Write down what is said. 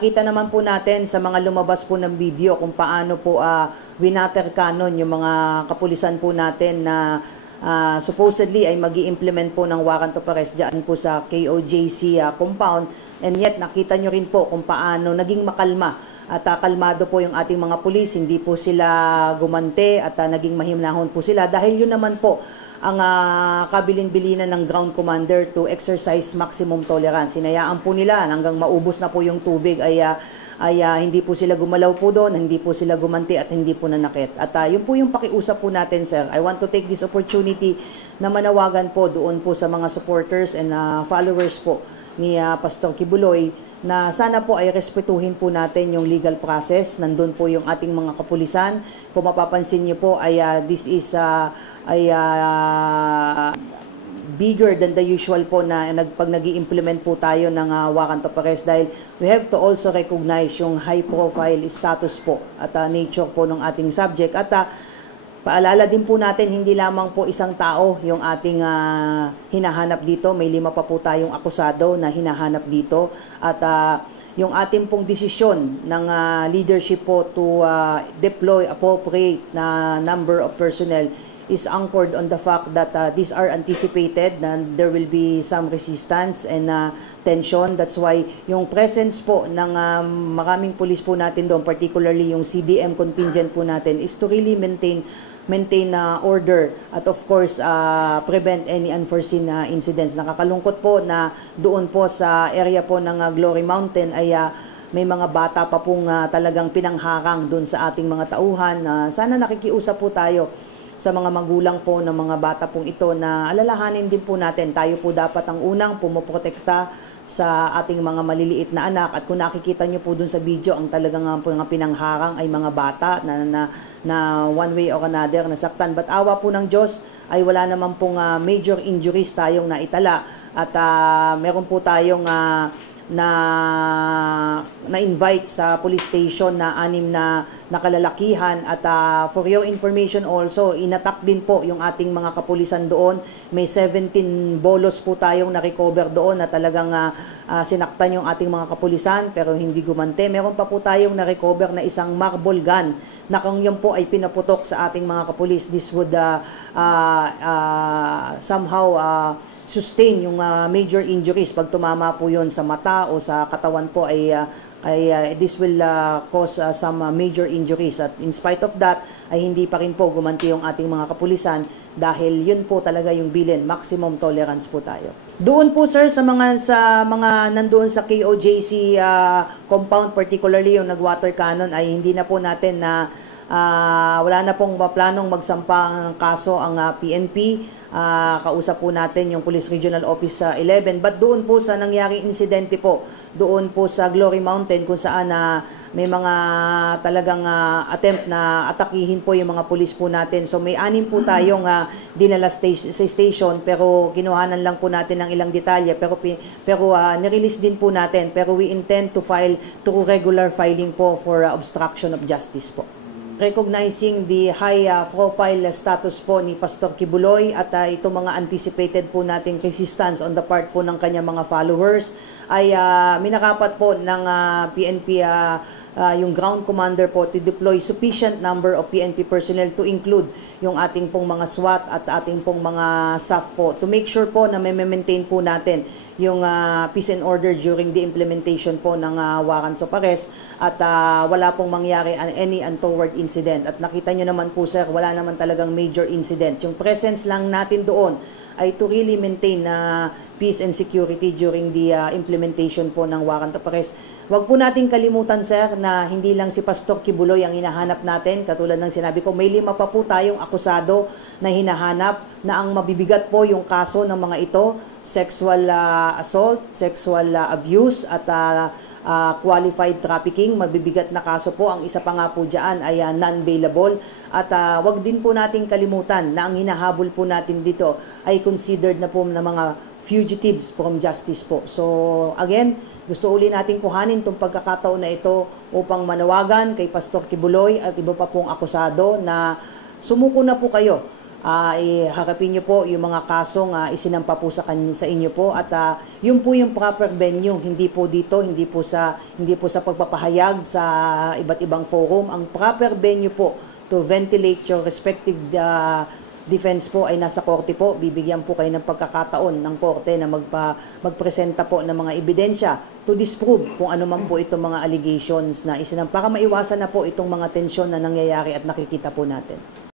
Nakita naman po natin sa mga lumabas po ng video kung paano po winater cannon yung mga kapulisan po natin na supposedly ay mag-i-implement po ng warrant of arrest dyan po sa KOJC compound. And yet nakita nyo rin po kung paano naging makalma at kalmado po yung ating mga pulis. Hindi po sila gumante at naging mahimnahon po sila dahil yun naman po ang kabilin-bilinan ng ground commander to exercise maximum tolerance. Hinayaan po nila hanggang maubos na po yung tubig ay hindi po sila gumalaw po doon, hindi po sila gumanti at hindi po nanakit. At yun po yung pakiusap po natin, sir. I want to take this opportunity na manawagan po doon po sa mga supporters and followers po ni Pastor Kibuloy na sana po ay respetuhin po natin yung legal process. Nandun po yung ating mga kapulisan. Kung mapapansin niyo po ay this is bigger than the usual po na pag nag-i-implement po tayo ng warrant of arrest dahil we have to also recognize yung high profile status po at nature po ng ating subject. At paalala din po natin, hindi lamang po isang tao yung ating hinahanap dito. May 5 pa po tayong akusado na hinahanap dito. At yung ating pong desisyon ng leadership po to deploy appropriate na number of personnel is anchored on the fact that these are anticipated na there will be some resistance and tension. That's why yung presence po ng maraming police po natin doon, particularly yung CDM contingent po natin, is to really maintain order at of course prevent any unforeseen incidents. Nakakalungkot po na doon po sa area po ng Glory Mountain ay may mga bata pa pong talagang pinangharang doon sa ating mga tauhan. Sana nakikiusap po tayo sa mga magulang po ng mga bata pong ito na alalahanin din po natin. Tayo po dapat ang unang pumoprotekta sa ating mga maliliit na anak. At kung nakikita nyo po dun sa video, ang talagang mga pinangharang ay mga bata na one way or another nasaktan. But awa po ng Diyos ay wala naman pong major injuries tayong naitala. At meron po tayong na-invite sa police station na 6 na nakalalakihan. At for your information also, inattack din po yung ating mga kapulisan doon. May 17 bolos po tayong na-recover doon na talagang sinaktan yung ating mga kapulisan pero hindi gumante. Meron pa po tayong na-recover na isang marble gun na kung yun po ay pinaputok sa ating mga kapulis, this would somehow sustain yung major injuries. Pag tumama po yon sa mata o sa katawan po ay this will cause some major injuries. At in spite of that ay hindi pa rin po gumanti yung ating mga kapulisan dahil yun po talaga yung bilin, maximum tolerance po tayo. Doon po sir sa mga nandoon sa KOJC compound, particularly yung nag-water cannon, ay hindi na po natin na wala na pong planong magsampa ng kaso ang PNP. Kausap po natin yung Police Regional Office 11. But doon po sa nangyaring insidente po, doon po sa Glory Mountain kung saan may mga talagang attempt na atakihin po yung mga pulis po natin. So may 6 po tayong dinala sa station pero kinuhanan lang po natin ng ilang detalye pero nirelease din po natin. Pero we intend to file through regular filing po for obstruction of justice po. Recognizing the high profile status po ni Pastor Kibuloy at itong mga anticipated po nating resistance on the part po ng kanyang mga followers ay minakapat po ng PNP yung ground commander po to deploy sufficient number of PNP personnel to include yung ating pong mga SWAT at ating pong mga SAF po to make sure po na may maintain po natin yung peace and order during the implementation po ng warrants of arrest at wala pong mangyari any untoward incident. At nakita nyo naman po sir, wala naman talagang major incident. Yung presence lang natin doon ay to really maintain peace and security during the implementation po ng warrant of arrest. Huwag po nating kalimutan sir na hindi lang si Pastor Kibuloy ang hinahanap natin. Katulad ng sinabi ko, may 5 pa po tayong akusado na hinahanap na ang mabibigat po yung kaso ng mga ito, sexual assault, sexual abuse at qualified trafficking. Mabibigat na kaso po. Ang isa pa nga po dyan ay non-bailable. At wag din po nating kalimutan na ang hinahabol po natin dito ay considered na po na mga fugitives from justice po. So again, gusto uli natin kuhanin itong pagkakataon na ito upang manawagan kay Pastor Kibuloy at iba pa pong akusado na sumuko na po kayo Harapin niyo po yung mga kasong isinampa po sa inyo po, at yun po yung proper venue, hindi po dito, hindi po sa pagpapahayag sa iba't ibang forum. Ang proper venue po to ventilate your respective defense po ay nasa korte po. Bibigyan po kayo ng pagkakataon ng korte na magpresenta po ng mga ebidensya to disprove kung ano man po itong mga allegations na para maiwasan na po itong mga tensyon na nangyayari at nakikita po natin.